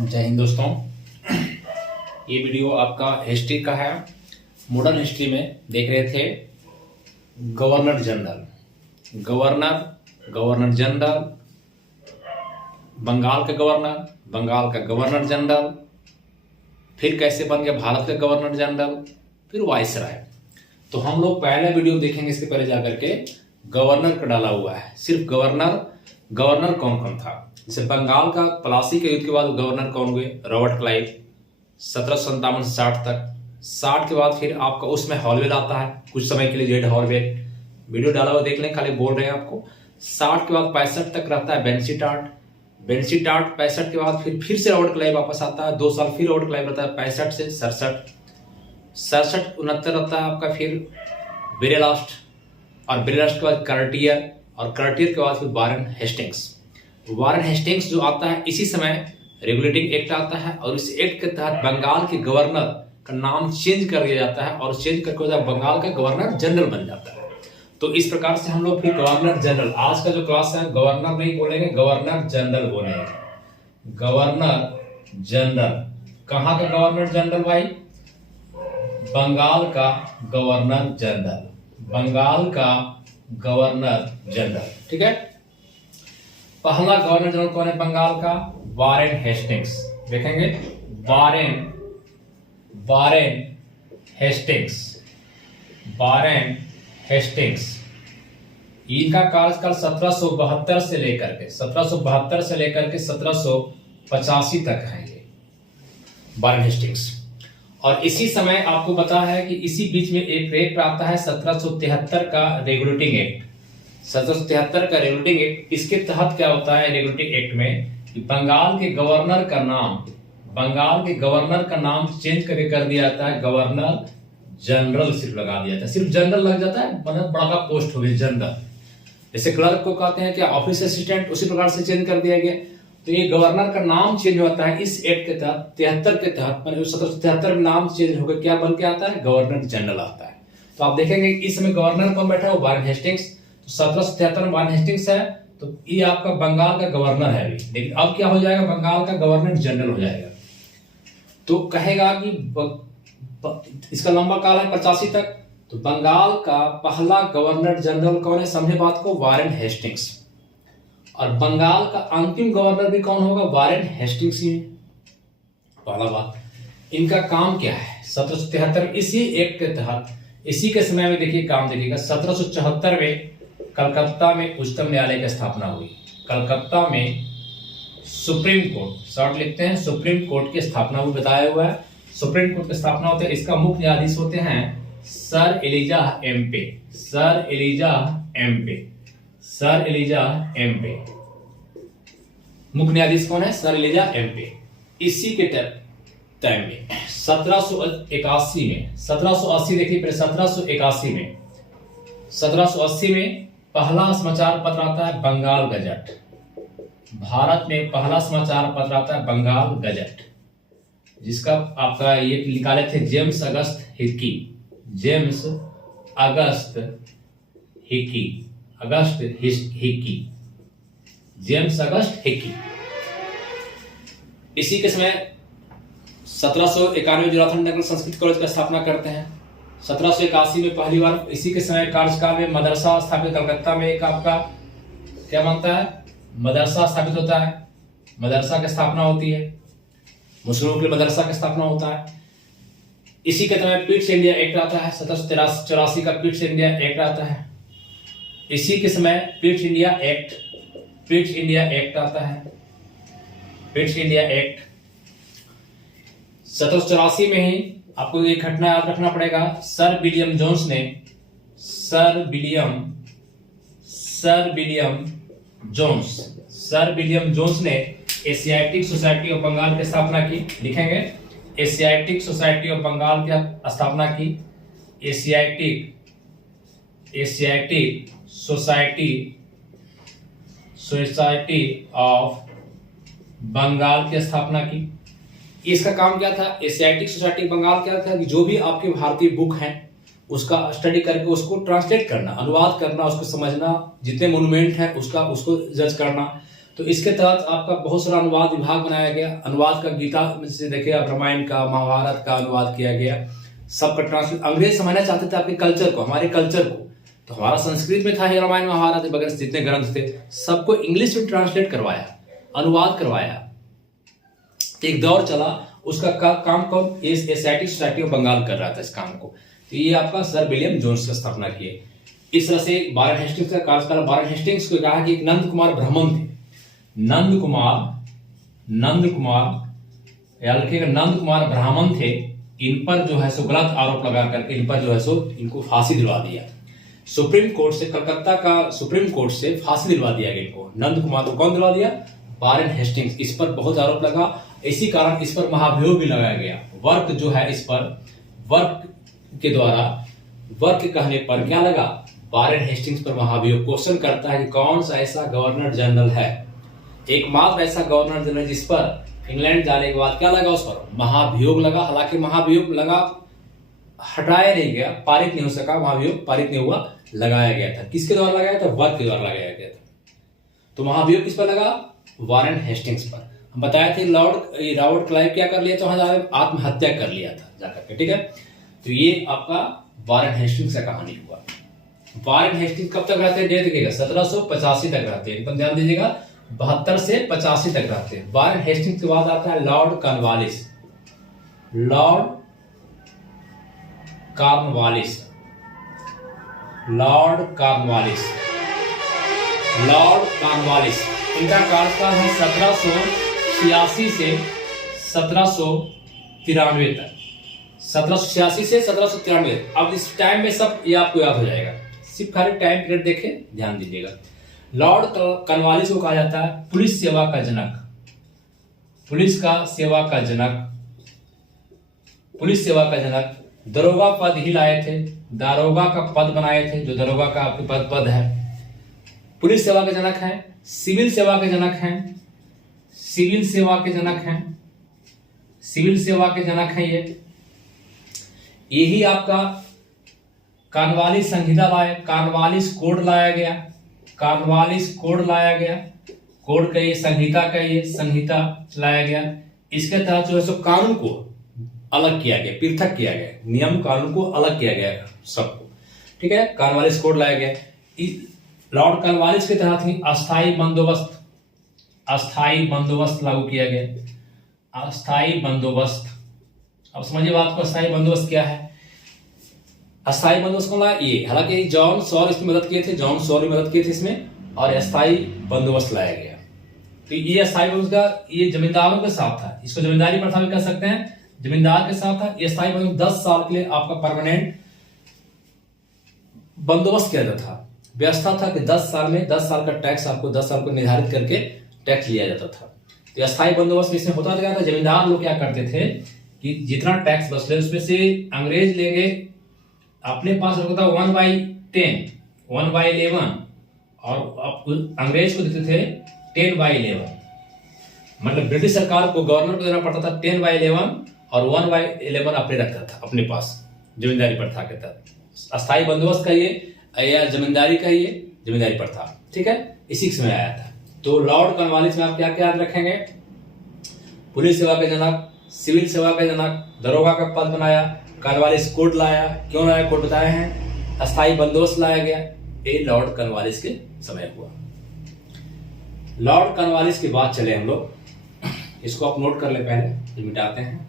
जय हिंद दोस्तों। ये वीडियो आपका हिस्ट्री का है। मॉडर्न हिस्ट्री में देख रहे थे governor general, governor general, Bengal का गवर्नर जनरल, फिर कैसे बन गया भारत का गवर्नर जनरल, फिर वाइसराय। तो हम लोग पहला वीडियो देखेंगे इसके पहले जाकर के गवर्नर का डाला हुआ है। सिर्फ गवर्नर कौन कौन था। जैसे बंगाल का प्लासी के युद्ध के बाद गवर्नर कौन हुए? रॉबर्ट क्लाइव 1757 से 60 तक। 60 के बाद फिर आपका उसमें हॉलवेल आता है कुछ समय के लिए, जेड हॉलवेल। वीडियो डाला हुआ देख लें, खाली बोल रहे हैं आपको। 60 के बाद 65 तक रहता है बेंसीटाट। 65 के बाद फिर से रॉबर्ट क्लाइव वापस आता है। 2 साल फिर रॉबर्ट क्लाइव रहता है 65 से 67, 69 रहता है आपका फिर बेरेलास्ट, और बेरेलास्ट के बाद कार्टियर, और कार्टियर के बाद फिर वारेन हेस्टिंग्स जो आता है इसी समय रेगुलेटिंग एक्ट आता है, और इस एक्ट के तहत बंगाल के गवर्नर का नाम चेंज कर दिया जाता है, और चेंज करके बंगाल का गवर्नर जनरल बन जाता है। तो इस प्रकार से हम लोग फिर गवर्नर जनरल, आज का जो क्लास है गवर्नर नहीं बोलेंगे, गवर्नर जनरल बोलेंगे। गवर्नर जनरल, कहाँ का गवर्नर जनरल भाई? बंगाल का गवर्नर जनरल, बंगाल का गवर्नर जनरल। ठीक है। पहला गवर्नर जनरल कौन है बंगाल का? Warren Hastings. देखेंगे वारेन हेस्टिंग्स। इनका कार्यकाल 1772 से लेकर के 1785 तक है ये वारेन हेस्टिंग्स। और इसी समय आपको पता है कि इसी बीच में एक एक्ट आता है 1773 का रेगुलेटिंग एक्ट। 1773 का रेगुलेटिंग एक्ट, इसके तहत क्या होता है रेगुलेटिंग एक्ट में कि बंगाल के गवर्नर का नाम चेंज करके कर दिया जाता है गवर्नर जनरल, सिर्फ लगा दिया जाता है। सिर्फ जनरल लग जाता है, मतलब बड़ा का पोस्ट हो गया जनरल। जैसे क्लर्क को कहते हैं कि ऑफिस असिस्टेंट, उसी प्रकार से चेंज कर दिया गया। तो ये गवर्नर का नाम चेंज होता है इस एक्ट के तहत, 73 के तहत। 1773 में नाम चेंज होकर क्या बन के आता है? गवर्नर जनरल आता है। तो आप देखेंगे इस समय गवर्नर कौन बैठा है? वो वारेन हेस्टिंग्स। 1773 में वारेन हेस्टिंग्स है, तो ये आपका बंगाल का गवर्नर है अभी। लेकिन अब क्या हो जाएगा? बंगाल का गवर्नर जनरल हो जाएगा। तो कहेगा कि इसका लंबा काल है 85 तक। तो बंगाल का पहला गवर्नर जनरल कौन है? समझे बात को, वारेन हेस्टिंग्स। और बंगाल का अंतिम गवर्नर भी कौन होगा? वारेन हेस्टिंग्स ही। पहला बात, इनका काम क्या है? 1773 इसी एक्ट के तहत, इसी के समय में देखिए काम देखिएगा। 1774 में कलकत्ता में उच्चतम न्यायालय की स्थापना हुई। कलकत्ता में सुप्रीम कोर्ट, शॉर्ट लिखते हैं, सुप्रीम कोर्ट की स्थापना हुई, बताया हुआ है। सुप्रीम कोर्ट की स्थापना होते है, इसका मुख्य न्यायाधीश होते हैं सर एलिजा एम्पे। मुख्य न्यायाधीश कौन है? Sir Elijah Impey. इसी के टाइम में 1781 में, 1780 देखिए पहले, 1780 में पहला समाचार पत्र आता है बंगाल गजट। भारत में पहला समाचार पत्र आता है बंगाल गजट, जिसका आपका ये निकाले थे जेम्स अगस्त हिक्की। इसी के समय 1791 जोनाथन नेशनल संस्कृत कॉलेज का स्थापना करते हैं। 1781 में पहली बार इसी के समय कार्यकाल में मदरसा स्थापित, कलकत्ता में एक आपका क्या मानता है? मदरसा स्थापित होता है, मदरसा की स्थापना होती है, मुस्लिमों के मदरसा की स्थापना होता है। इसी के समय पिट्स इंडिया एक्ट आता है, 1784 का पिट्स इंडिया एक्ट आता है। इसी के समय पिट्स इंडिया एक्ट आता है, पिट्स इंडिया एक्ट। 1784 में ही आपको एक घटना याद रखना पड़ेगा। सर विलियम जोन्स ने एशियाटिक सोसाइटी ऑफ बंगाल की स्थापना की। लिखेंगे एशियाटिक सोसाइटी ऑफ बंगाल की स्थापना की। एशियाटिक सोसाइटी ऑफ बंगाल की स्थापना की। इसका काम क्या था? एशियाटिक सोसाइटी बंगाल क्या था कि जो भी आपके भारतीय बुक हैं उसका स्टडी करके उसको ट्रांसलेट करना, अनुवाद करना, उसको समझना, जितने मोन्यूमेंट हैं उसको जज करना। तो इसके तहत आपका बहुत सारा अनुवाद विभाग बनाया गया। अनुवाद का गीता में से देखिए आप, रामायण का, महाभारत का अनुवाद किया गया, सबका ट्रांसलेट। अंग्रेज समझना चाहते थे आपके कल्चर को, हमारे कल्चर को, तो हमारा संस्कृत में था ही रामायण महाभारत वगैरह जितने ग्रंथ थे, सबको इंग्लिश में ट्रांसलेट करवाया, अनुवाद करवाया। एक दौर चला, उसका काम कौन, एशियाटिक सोसाइटी ऑफ बंगाल कर रहा था इस काम को। तो ये आपका सर विलियम जोन्स की स्थापना किए। इस तरह से वारेन हेस्टिंग्स का कार्यकाल, वारेन हेस्टिंग्स को कहा कि एक नंद कुमार ब्राह्मण थे, नंद कुमार ब्राह्मण थे। इन पर जो है सो गलत आरोप लगा करके इन पर जो है सो इनको फांसी दिलवा दिया। सुप्रीम कोर्ट से, कलकत्ता का सुप्रीम कोर्ट से फांसी दिलवा दिया गया इनको। नंद कुमार को कौन दिलवा दिया? Warren Hastings. इस पर बहुत आरोप लगा, इसी कारण इस पर महाभियोग भी लगाया गया। वर्क जो है, इस पर वर्क के द्वारा, वर्क के कहने पर क्या लगा? वारेन हेस्टिंग्स पर महाभियोग। क्वेश्चन करता है कि कौन सा ऐसा गवर्नर जनरल है, एकमात्र ऐसा गवर्नर जनरल जिस पर इंग्लैंड जाने के बाद क्या लगा? उस पर महाभियोग लगा। हालांकि महाभियोग लगा, हटाया नहीं गया, पारित नहीं हो सका, महाभियोग पारित नहीं हुआ, लगाया गया था। किसके द्वारा लगाया था? वर्क के द्वारा लगाया गया था। तो महाभियोग किस पर लगा? वारेन हेस्टिंग्स पर। हम बताए थे रॉबर्ट क्लाइव क्या कर लिया था, वहां आत्महत्या कर लिया था जाकर के, ठीक है। तो ये आपका वारेन हेस्टिंग्स का कहानी हुआ। वारेन हेस्टिंग्स कब तक रहते हैं? देखिएगा 1785 तक रहते हैं, ध्यान दीजिएगा, 72 से 85 तक रहते हैं। वारेन हेस्टिंग्स के बाद आता है लॉर्ड कॉर्नवालिस। इनका कार्यकाल है 1786 से 1793 तक। 1786 से 1793। अब इस टाइम में सब ये आपको याद हो जाएगा, सिर्फ खाली टाइम पीरियड देखें, ध्यान दीजिएगा। लॉर्ड कॉर्नवालिस को कहा जाता है पुलिस सेवा का जनक, पुलिस सेवा का जनक। दरोगा पद ही लाए थे, दारोगा का पद बनाए थे, जो दरोगा का आपके पद है। पुलिस सेवा के जनक हैं, सिविल सेवा के जनक हैं यही आपका कॉर्नवालिस संहिता लाए, कॉर्नवालिस कोड लाया गया, कोड का ये संहिता लाया गया। इसके तहत जो है सो कानून को अलग किया गया, पृथक किया गया, नियम कानून को अलग किया गया सबको, ठीक है। कॉर्नवालिस कोड लाया गया। लॉर्ड कॉर्नवालिस के तहत ही अस्थाई बंदोबस्त लागू किया गया। अस्थाई बंदोबस्त, अब समझिए बात को, अस्थाई बंदोबस्त क्या है? अस्थाई बंदोबस्त कौन लाया? ये, हालांकि जॉन सॉर इसमें मदद किए थे, इसमें, और अस्थाई बंदोबस्त लाया गया। तो ये अस्थाई बंदोबस्त का ये जमींदारों के साथ था, इसको जमींदारी प्रथा भी कह सकते हैं, जमींदार के साथ था। ये अस्थाई बंदोबस्त 10 साल के लिए आपका परमानेंट बंदोबस्त किया जाता था। व्यवस्था था कि 10 साल में 10 साल का टैक्स आपको 10 साल को निर्धारित करके टैक्स लिया जाता था। तो अस्थाई बंदोबस्त में इसमें होता क्या था? जमींदार लोग क्या करते थे कि जितना टैक्स बचले उसमें से अंग्रेज लेंगे, अपने पास रखता 1/10, 1/11, और अंग्रेज को देते थे 10/11। मतलब ब्रिटिश सरकार को, गवर्नर को देना पड़ता था 10/11 और 1/11 अपने रखता था अपने पास, जमींदारी प्रथा के तहत। अस्थाई बंदोबस्त का ये या जमींदारी का ये जमींदारी प्रथा, ठीक है, इसी में आया था। तो लॉर्ड कॉर्नवालिस में आप क्या क्या याद रखेंगे? पुलिस सेवा के जनक, सिविल सेवा के जनक, दरोगा का पद बनाया, कॉर्नवालिस कोड लाया। क्यों लाया? कोड बताए हैं। अस्थाई बंदोबस्त लाया गया, ये लॉर्ड कॉर्नवालिस के समय हुआ। लॉर्ड कॉर्नवालिस के बाद चले हम लोग, इसको आप नोट कर ले पहले, फिर मिटाते हैं।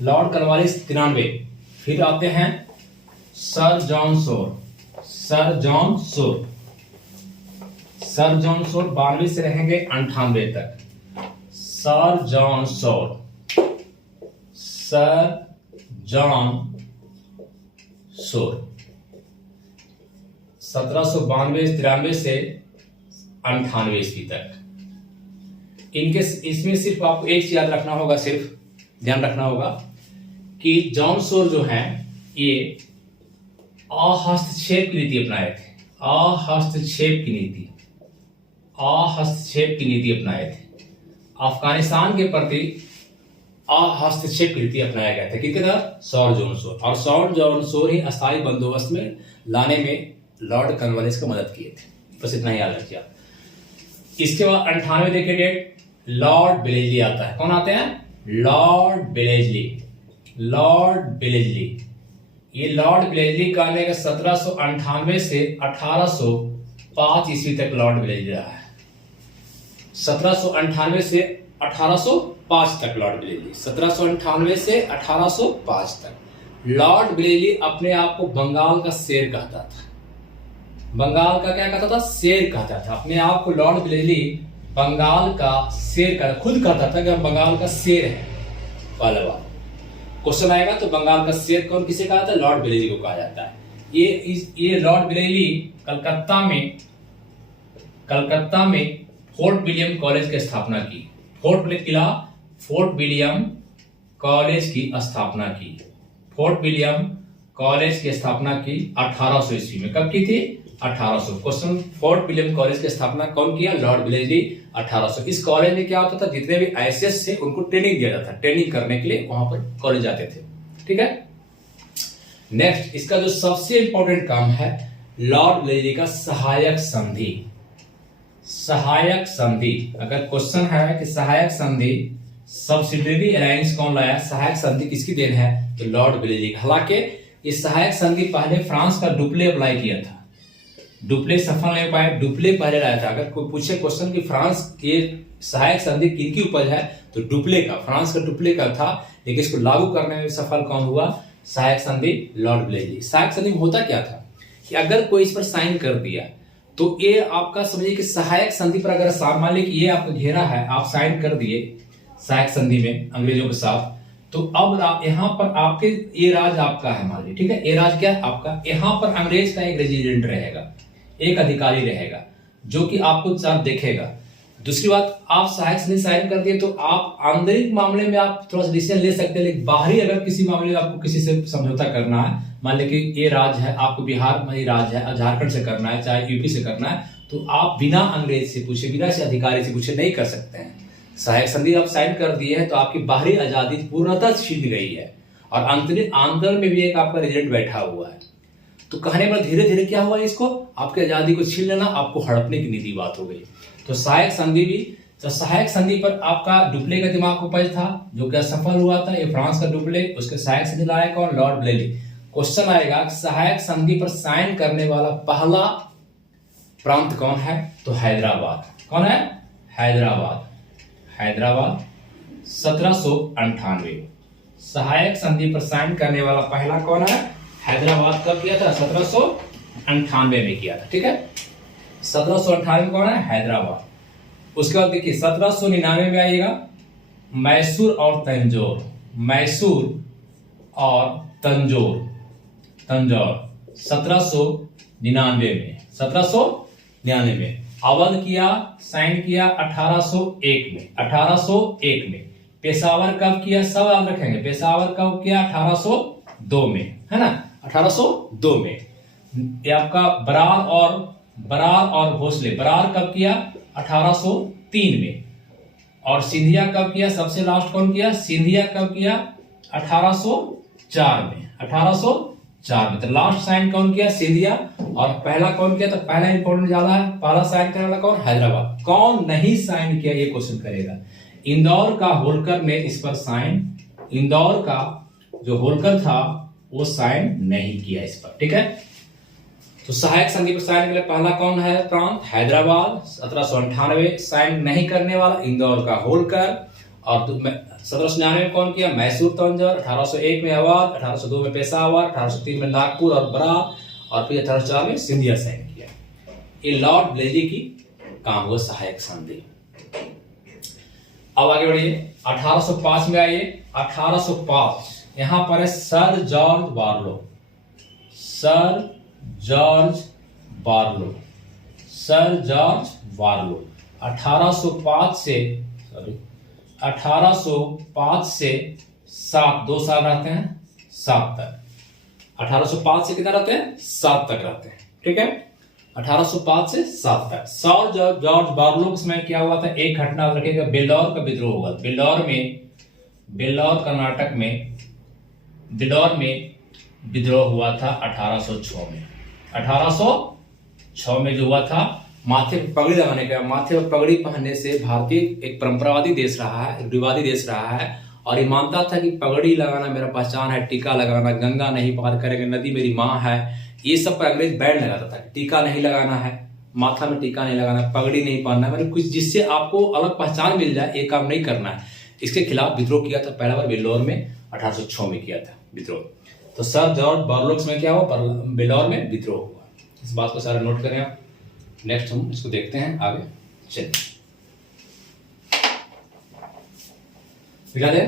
Lord Cornwallis 93। फिर आते हैं सर जॉन सोर 92 से रहेंगे 98 तक। सर जॉन 1792-93 से 98 ईस्वी तक। इनके इसमें सिर्फ आपको एक चीज याद रखना होगा, सिर्फ ध्यान रखना होगा कि जॉन सोर जो हैं ये अहस्तक्षेप की नीति अपनाए थे। अहस्तक्षेप की नीति अपनाए थे। अफगानिस्तान के प्रति हस्तक्षेप नीति अपनाया गया था। किसके तहत? Sir John Shore. और सर जॉन शोर ही अस्थायी बंदोबस्त में लाने में लॉर्ड कॉर्नवालिस को मदद किए थे। बस इतना ही याद रखिए। इसके बाद 98 देखिए डेट, लॉर्ड बेलेजली आता है। कौन आते हैं? लॉर्ड बेलेजली। लॉर्ड बेलेजली, ये लॉर्ड बेलेजली का आने का 1798 से 1805 ईस्वी तक लॉर्ड बेलेजली रहा है। 1798 से 1805 तक लॉर्ड बेलेजली, 1798 से 1805 तक। लॉर्ड बेलेजली अपने आप को बंगाल का शेर कहता था। बंगाल का क्या कहता था? शेर कहता था। अपने आप को लॉर्ड बेलेजली बंगाल का शेर कहता, खुद कहता था कि हम बंगाल का शेर है। पहला बात क्वेश्चन आएगा तो बंगाल का शेर कौन किसे कहा था? लॉर्ड बेलेजली को कहा जाता है। ये लॉर्ड बेलेजली कलकत्ता में फोर्ट विलियम कॉलेज की स्थापना की। फोर्ट विलियम कॉलेज की स्थापना की। फोर्ट विलियम कॉलेज की स्थापना की 1800 ईस्वी में। कब की थी? 1800। क्वेश्चन, फोर्ट विलियम कॉलेज की स्थापना कौन किया? लॉर्ड बेलेजली, 1800। इस कॉलेज में क्या होता था? जितने भी आईसीएस थे उनको ट्रेनिंग दिया जाता था। ट्रेनिंग करने के लिए वहां पर कॉलेज जाते थे। ठीक है। नेक्स्ट, इसका जो सबसे इंपॉर्टेंट काम है, लॉर्ड बेलेजली का सहायक संधि। सहायक संधि, अगर क्वेश्चन है कि सहायक संधि सब्सिडरी अलायंस कौन लाया? सहायक संधि किसकी देन है? तो लॉर्ड बेलेजली। हालांकि ये सहायक संधि पहले फ्रांस का डुप्ले अप्लाई किया था। डुप्ले सफल नहीं पाए, डुप्ले पहले लाया था। अगर कोई पूछे क्वेश्चन कि फ्रांस ये सहायक संधि किनकी उपज है, तो डुप्ले का, फ्रांस का डुप्ले का था। लेकिन इसको लागू करने में सफल कौन हुआ? सहायक संधि, लॉर्ड बेलेजली। सहायक संधि में होता क्या था कि अगर कोई इस पर साइन कर दिया तो ये आपका समझिए कि सहायक संधि पर अगर मान लीजिए कि ये आपका घेरा है, आप साइन कर दिए सहायक संधि में अंग्रेजों के साथ, तो अब यहाँ पर आपके ये राज आपका है मान लीजिए। ठीक है, ये राज क्या है? आपका। यहाँ पर अंग्रेज का एक रेजिडेंट रहेगा, एक अधिकारी रहेगा जो कि आपको साथ देखेगा। दूसरी बात, आप सहायक संधि साइन कर दिए तो आप आंतरिक मामले में आप थोड़ा सा डिसीजन ले सकते हैं, लेकिन बाहरी अगर किसी मामले में आपको किसी से समझौता करना है, मान लीजिए कि ये राज्य है, आपको बिहार में राज्य है, झारखंड से करना है, चाहे यूपी से करना है, तो आप बिना अंग्रेज से पूछे, बिना से अधिकारी से पूछे नहीं कर सकते हैं। सहायक संधि आप साइन कर दिए है तो आपकी बाहरी आजादी पूर्णतः छीन गई है और अंदर में भी एक आपका रेजिडेंट बैठा हुआ है। तो कहने पर धीरे धीरे क्या हुआ? इसको आपकी आजादी को छीन लेना, आपको हड़पने की नीति बात हो गई। तो सहायक संधि भी, तो सहायक संधि पर आपका डुप्ले का दिमाग उपज था जो कि असफल हुआ था। ये फ्रांस का डुप्ले, उसके सहायक संधि लाया कौन? लॉर्ड बेलेजली। क्वेश्चन आएगा सहायक संधि पर साइन करने वाला पहला प्रांत कौन है? तो हैदराबाद। कौन है? हैदराबाद। हैदराबाद 1798। सहायक संधि पर साइन करने वाला पहला कौन है? हैदराबाद। कब किया था? 1798 में किया था। ठीक है, 1798 में कौन है? हैदराबाद। उसके बाद देखिए 1799 में आइएगा मैसूर और तंजौर। मैसूर और तंजौर 1799 में, 1799 में। अवध किया, साइन किया 1801 में, 1801 में। पेशावर कब किया? सब याद रखेंगे। पेशावर कब किया? 1802 में, है ना, 1802 में। ये आपका बरार और भोसले, बरार कब किया? 1803 में। और सिंधिया कब किया? सबसे लास्ट कौन किया? सिंधिया कब किया? 1804 में, 1804 में। तो लास्ट साइन कौन किया? सिंधिया। और पहला कौन किया? तो पहला इंपॉर्टेंट ज्यादा है, पहला साइन करने वाला कौन? हैदराबाद। कौन नहीं साइन किया ये क्वेश्चन करेगा। इंदौर का होलकर ने इस पर साइन, इंदौर का जो होलकर था वो साइन नहीं किया इस पर। ठीक है, तो सहायक संधि पर साइन के लिए पहला कौन है प्रांत? हैदराबाद। 1798 साइन नहीं करने वाला इंदौर का होलकर। और 1799 में कौन किया? मैसूर तंजौर। 1801 में अवध, 1802 में पेशावर, 1803 में नागपुर और बरार, और फिर 1804 में सिंधिया साइन किया। ये लॉर्ड बेलेजली की काम हुआ सहायक संधि। अब आगे बढ़िए 1805 में आइए। 1805 यहां पर है sir George Barlow. Sir George Barlow, sir George Barlow 1805 से 7 2 साल रहते हैं, 7 तक। 1805 से कितना रहते हैं? 7 तक रहते हैं। ठीक है, 1805 से 7 तक। सर जॉर्ज बार्लो के समय क्या हुआ था? एक घटना रखेगा, बेल्लौर का विद्रोह हुआ। बेल्लौर कर्नाटक में, बिलौर में विद्रोह हुआ था 1806 में। 1806 में जो हुआ था, माथे पर पगड़ी लगाने का, माथे पर पगड़ी पहनने से भारतीय एक परंपरावादी देश रहा है, रूढ़िवादी देश रहा है, और ये मानता था कि पगड़ी लगाना मेरा पहचान है, टीका लगाना, गंगा नहीं पार करेंगे, नदी मेरी माँ है, ये सब पर अंग्रेज बैन लगाता था। टीका नहीं लगाना है, माथा में टीका नहीं लगाना, पगड़ी नहीं पहनना है, मतलब कुछ जिससे आपको अलग पहचान मिल जाए, ये काम नहीं करना है। इसके खिलाफ विद्रोह किया था पहला बार बेल्लौर में 1806 में किया था विद्रोह। तो सर जॉर्ज बोरलॉग में क्या हुआ, बेल्लौर में विद्रोह हुआ। इस बात को सारा नोट करें आप। नेक्स्ट हम इसको देखते हैं आगे। चलिए दिखा दे।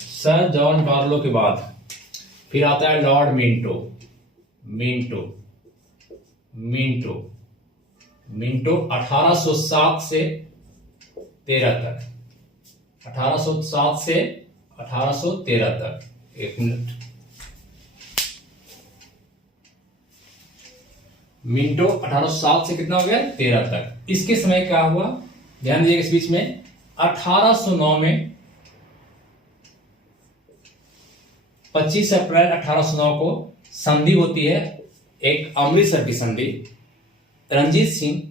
सर जॉर्ज बार्लो के बाद फिर आता है लॉर्ड मिंटो। मिंटो 1807 से 13 तक, 1807 से 1813 तक। एक मिनट। मिंटो 1807 से कितना हो गया, 13 तक। इसके समय क्या हुआ, ध्यान दीजिएगा। इस बीच में 1809 में 25 अप्रैल 1809 को संधि होती है, एक अमृतसर की संधि, रंजीत सिंह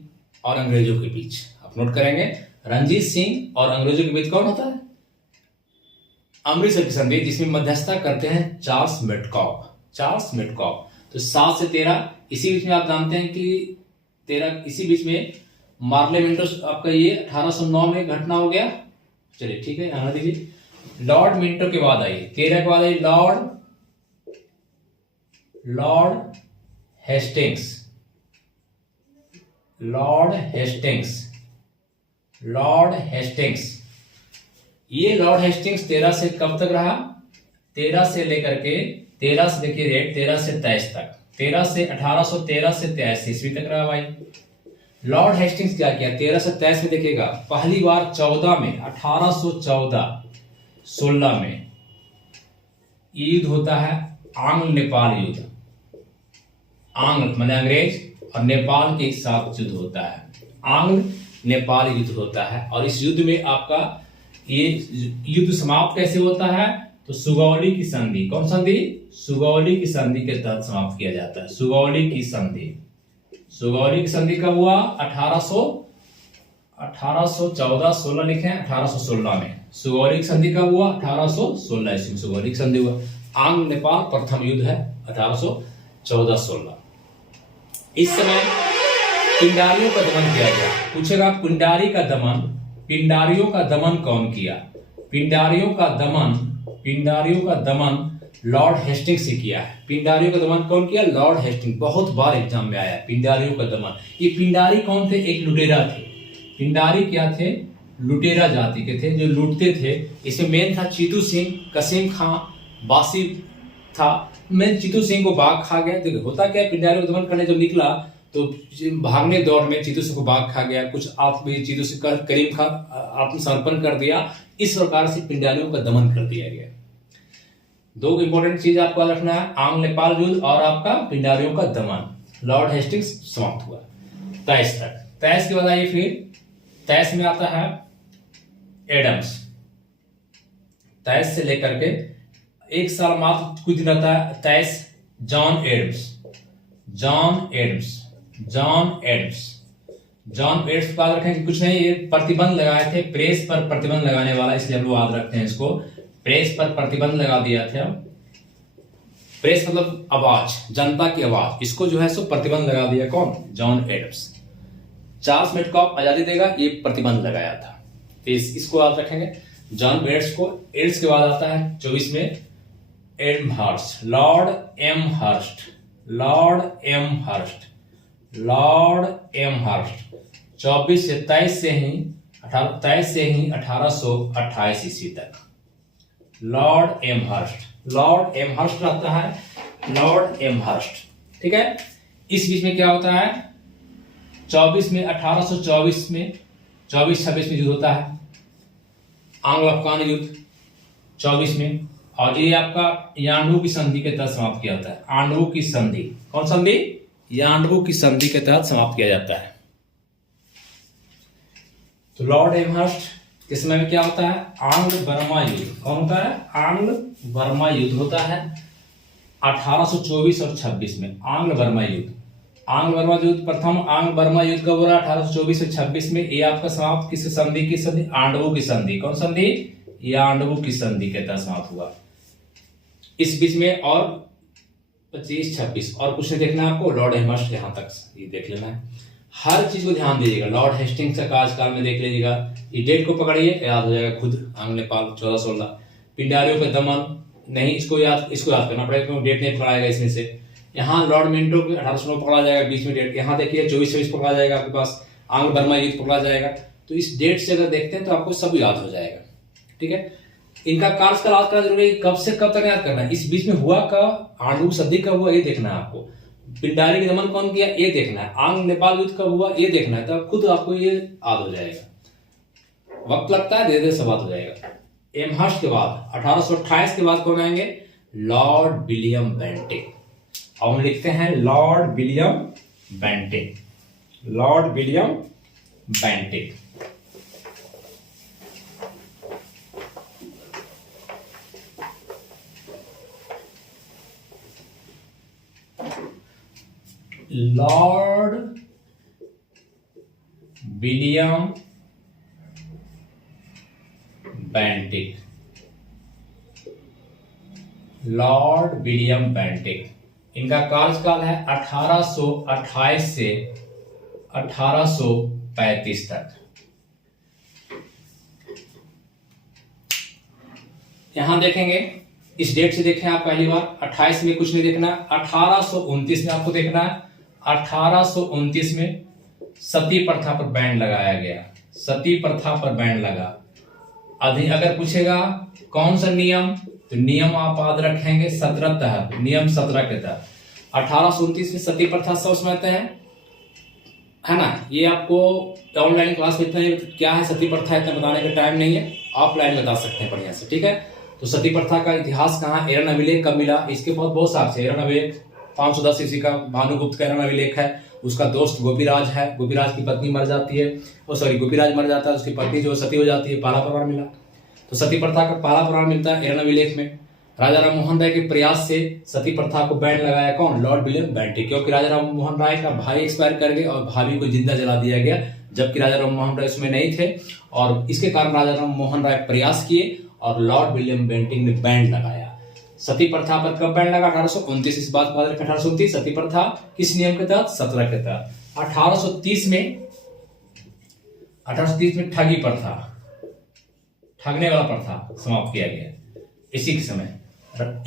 और अंग्रेजों के बीच। आप नोट करेंगे, रंजीत सिंह और अंग्रेजों के बीच कौन होता है, अमृतसर की संधि, जिसमें मध्यस्थता करते हैं चार्ल्स मेडकॉफ। तो 7 से 13, इसी बीच में आप जानते हैं कि 13, इसी बीच में मार्ले मिंटो आपका ये 1809 में घटना हो गया। चलिए ठीक है, आना दीजिए। लॉर्ड मिंटो के बाद आई 13 के बाद आई लॉर्ड हेस्टिंग्स। ये लॉर्ड हेस्टिंग्स 13 से कब तक रहा, 13 से लेकर के 13 से देखिए रेट 13 से 23 तक, 13 से 1813 से 23 ईस्वी तक रहा भाई। लॉर्ड हेस्टिंग्स क्या किया 13 से 23 में, देखिएगा पहली बार 14 में 1814-16 में युद्ध होता है, आंग्ल नेपाल युद्ध। आंग्ल माने अंग्रेज और नेपाल के साथ युद्ध होता है, आंग्ल नेपाल युद्ध होता है। और इस युद्ध में आपका ये युद्ध समाप्त कैसे होता है, तो सुगौली की संधि, कौन संधि, सुगौली की संधि के तहत समाप्त किया जाता है। सुगौली की संधि कब हुआ, 1814-16 लिखे, 1816 में। सुगौली की संधि कब हुआ, 1816 ईस्वी में सुगौली की संधि हुआ। आंग्ल नेपाल प्रथम युद्ध है 1814-16। इस समय पिंडारियों का दमन किया गया। पूछेगा पिंडारियों का दमन कौन किया, पिंडारियों का दमन लॉर्ड हेस्टिंग्स से किया है। पिंडारियों का दमन कौन किया, लॉर्ड हेस्टिंग्स। बहुत बार एग्जाम में आया पिंडारियों का दमन। ये पिंडारी कौन थे, एक लुटेरा थे। पिंडारी क्या थे, लुटेरा जाति के थे जो लूटते थे। इसमें मेन था चीतू सिंह, कसीम खां, बासी था। मेन चीतू सिंह को बाघ खा गया। देखो होता क्या, पिंडारियों का दमन करने जब निकला तो भागने दौड़ में चीतू सिंह को बाघ खा गया, कुछ चीतू सिंह करीम खां आत्मसमर्पण कर दिया। इस प्रकार से पिंडारियों का दमन कर दिया गया। दो इंपॉर्टेंट चीज आपको याद रखना है, आंग्ल नेपाल युद्ध और आपका पिंडारियों का दमन। लॉर्ड हेस्टिंग्स समाप्त हुआ 23 तक। 23 के बाद आइए फिर 23 में आता है एडम्स। 23 से लेकर के एक साल मात्र कुछ दिन आता है 23, जॉन एड्स याद रखें कि कुछ नहीं, ये प्रतिबंध लगाए थे, प्रेस पर प्रतिबंध लगाने वाला, इसलिए हम लोग याद रखते हैं इसको। प्रेस पर प्रतिबंध लगा दिया था। प्रेस मतलब आवाज, जनता की आवाज, इसको जो है सो प्रतिबंध लगा दिया कौन, जॉन एडम्स। चार्ल्स मेडकॉफ आजादी देगा, ये प्रतिबंध लगाया था। तो इसको याद रखेंगे, जॉन एड्स को। एड्स के बाद आता है 24 में एमहर्स्ट, लॉर्ड एमहर्स्ट। 24 से 23 से ही 1828 ईस्वी तक लॉर्ड एमहर्स्ट रहता है, लॉर्ड एमहर्स्ट। ठीक है। इस बीच में क्या होता है, 24 में 1824 में 24-26 में युद्ध होता है, आंग्ल अफगान युद्ध 24 में। और ये आपका आंडवू की संधि के तहत समाप्त किया जाता है। आंडवू की संधि, कौन संधि, यांडबू की संधि के तहत समाप्त किया जाता है। तो लॉर्ड एमहर्स्ट के समय में क्या होता है? आंग्ल बर्मा युद्ध। कौन होता है? आंग्ल बर्मा युद्ध होता है 1824 और 26 में। आंग्ल बर्मा युद्ध, आंग्ल बर्मा युद्ध, प्रथम आंग्ल बर्मा युद्ध कब हो रहा है? 1824 और 26 में। ये आपका समाप्त किस संधि की संधि? आंडवू की संधि। कौन संधि? यांडबू की संधि के तहत समाप्त हुआ। इस बीच में और 25-26 और कुछ नहीं देखना है आपको, लॉर्ड एमहर्स्ट यहां तक ये देख लेना है। हर चीज को ध्यान दीजिएगा। लॉर्ड हेस्टिंग्स का कार्यकाल में देख लीजिएगा, ये डेट को पकड़िए, याद हो जाएगा खुद। आंग्ल नेपाल 1416। पिंडारियों का दमन नहीं, इसको याद करना पड़ेगा क्योंकि डेट नहीं पकड़ाएगा इसमें से। यहाँ लॉर्ड मिंटो के 1809 पकड़ा जाएगा, बीच में डेट। यहाँ देखिए 24-24 पकड़ा जाएगा आपके पास, आंग्ल बर्मा युद्ध पकड़ा जाएगा। तो इस डेट से अगर देखते हैं तो आपको सब याद हो जाएगा। ठीक है, इनका कार्यकाल याद करना जरूरी है। कब से कब तक याद करना है, इस बीच में हुआ का आंडवू संधि कब हुआ ये देखना है आपको। पिंडारी के दमन कौन किया ये देखना है। आंग्ल नेपाल युद्ध कब हुआ ये देखना है, तब खुद आपको ये याद हो जाएगा। वक्त लगता है, धीरे धीरे सब याद हो जाएगा। एमहर्स्ट के बाद 1828 के बाद कौन आएंगे? Lord William Bentinck. और हम लिखते हैं Lord William Bentinck. Lord William Bentinck. Lord William Bentinck. Lord William Bentinck, इनका कार्यकाल है 1828 से 1835 तक। यहां देखेंगे, इस डेट से देखें आप पहली बार। 28 में कुछ नहीं देखना, 1829 में आपको देखना है। 1829 में सती प्रथा पर बैन लगाया गया। सती प्रथा पर बैन लगा। अगर पूछेगा कौन सा नियम, तो नियम आप याद रखेंगे 17 तहत, नियम 17 के तहत। 1829 में सती प्रथा सब समझते हैं, है ना। ये आपको ऑनलाइन क्लास में इतना क्या है सती प्रथा इतना बताने का टाइम नहीं है, ऑफलाइन बता सकते हैं बढ़िया से। ठीक है, तो सती प्रथा का इतिहास कहाँ? एरन अभिलेख कब मिला? इसके बहुत साक्ष्य। एरन अभिलेख 510 ईस्वी का भानुगुप्त का एरन अभिलेख है। उसका दोस्त गोपीराज है, गोपीराज की पत्नी मर जाती है, गोपीराज मर जाता है, उसकी पत्नी जो सती हो जाती है, पहला प्रमाण मिला। तो सती प्रथा का पहला प्रमाण मिलता है एरन अभिलेख में। राजा राम मोहन राय के प्रयास से सती प्रथा को बैन लगाया कौन? Lord William Bentinck. क्योंकि राजा राम मोहन राय का भाई एक्सपायर कर गए और भाभी को जिंदा जला दिया गया, जबकि राजा राम मोहन राय उसमें नहीं थे। और इसके कारण राजा राम मोहन राय प्रयास किए और लॉर्ड विलियम बेंटिक ने बैन लगाया। सती प्रथा पर कब बैन लगा? 1829। इस बात को 1829 सती प्रथा किस नियम के तहत? 17 के तहत। 1830 में ठगी प्रथा, ठगने वाला प्रथा समाप्त किया गया इसी के समय।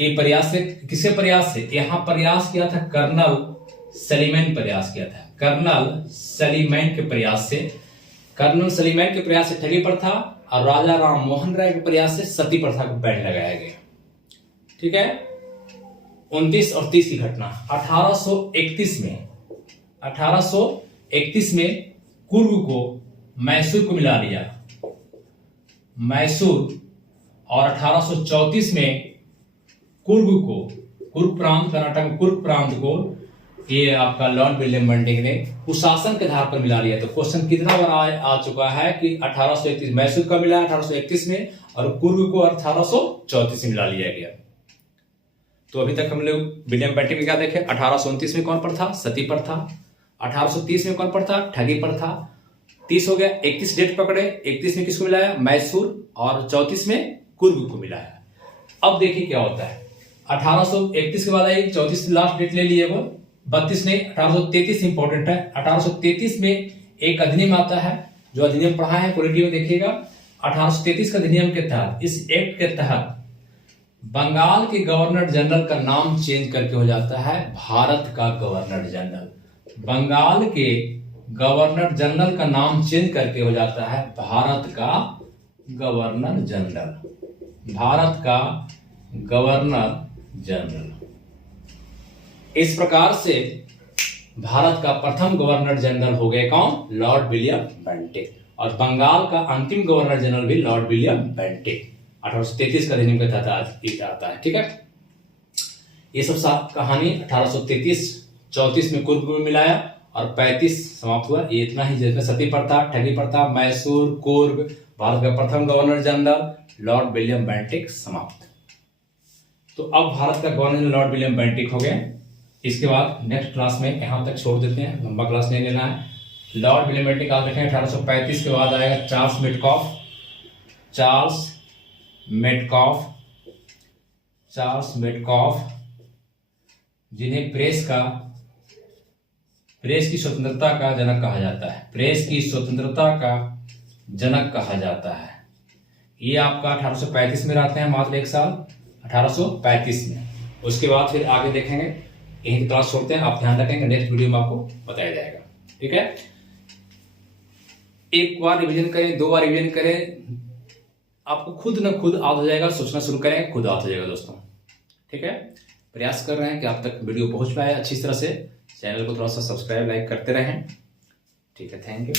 एक प्रयास से, किसके प्रयास से? यहाँ प्रयास किया था कर्नल सलीमैन, प्रयास किया था कर्नल सलीमैन के प्रयास से। कर्नल सलीमैन के प्रयास से ठगी प्रथा और राजा राम मोहन राय के प्रयास से सती प्रथा को बैन लगाया गया। ठीक है, 29 और 30 की घटना। 1831 में कुर्ग को मैसूर को मिला लिया, मैसूर। और 1834 में कुर्ग प्रांत, कर्नाटक में कुर्ग प्रांत को ये आपका लॉर्ड विलियम बेंटिक ने कुशासन के आधार पर मिला लिया। तो क्वेश्चन कितना बार आ चुका है कि 1831 मैसूर का मिला 1831 में और कुर्ग को 1834 में मिला लिया गया। तो अभी तक हम लोग विलियम बेंटिक में क्या देखे? 1829 में कौन प्रथा? सती प्रथा। 1830 में कौन प्रथा? ठगी प्रथा। 30 हो गया, 31 डेट पकड़े। 31 में किसको मिलाया? मैसूर। और 34 में कुर्ग को मिलाया। अब देखिए क्या होता है। 1831 के बाद आई 34 लास्ट डेट ले लिए वो, 32 नहीं, 1833 इंपॉर्टेंट है। 1833 में एक अधिनियम आता है, जो अधिनियम पढ़ा है पॉलिटी में देखिएगा। 1833 का अधिनियम के तहत, इस एक्ट के तहत बंगाल के गवर्नर जनरल का नाम चेंज करके हो जाता है भारत का गवर्नर जनरल। बंगाल के गवर्नर जनरल का नाम चेंज करके हो जाता है भारत का गवर्नर जनरल। भारत का गवर्नर जनरल। इस प्रकार से भारत का प्रथम गवर्नर जनरल हो गए कौन? Lord William Bentinck. और बंगाल का अंतिम गवर्नर जनरल भी लॉर्ड विलियम बेंटिक। 1833 का अधिनियम के तहत आता है। ठीक है, ये सब कहानी 1833 34 में कुर्ग में मिलाया और 35 समाप्त हुआ। ये इतना ही, जिसमें सती प्रथा, ठगी प्रथा, मैसूर, कुर्ग, भारत का प्रथम governor general Lord William Bentinck समाप्त। तो अब भारत का गवर्नर लॉर्ड विलियम बेंटिक हो गया। इसके बाद नेक्स्ट क्लास में यहाँ तक छोड़ देते हैं, लंबा क्लास नहीं लेना है। लॉर्ड विलियम बेंटिक याद रखें 1835 के बाद आएगा चार्ल्स मेटकॉफ। चार्ल्स मेटकॉफ जिन्हें प्रेस की स्वतंत्रता का जनक कहा जाता है। प्रेस की स्वतंत्रता का जनक कहा जाता है। ये आपका 1835 में रहते हैं, मात्र एक साल 1835 में। उसके बाद फिर आगे देखेंगे। यही क्लास छोड़ते हैं, आप ध्यान रखेंगे, नेक्स्ट वीडियो में आपको बताया जाएगा। ठीक है, एक बार रिवीजन करें, 2 बार रिवीजन करें, आपको खुद न खुद याद हो जाएगा। सोचना शुरू करें, खुद याद हो जाएगा दोस्तों। ठीक है, प्रयास कर रहे हैं कि आप तक वीडियो पहुंच पाए अच्छी तरह से। चैनल को थोड़ा सा सब्सक्राइब, लाइक करते रहें। ठीक है, थैंक यू।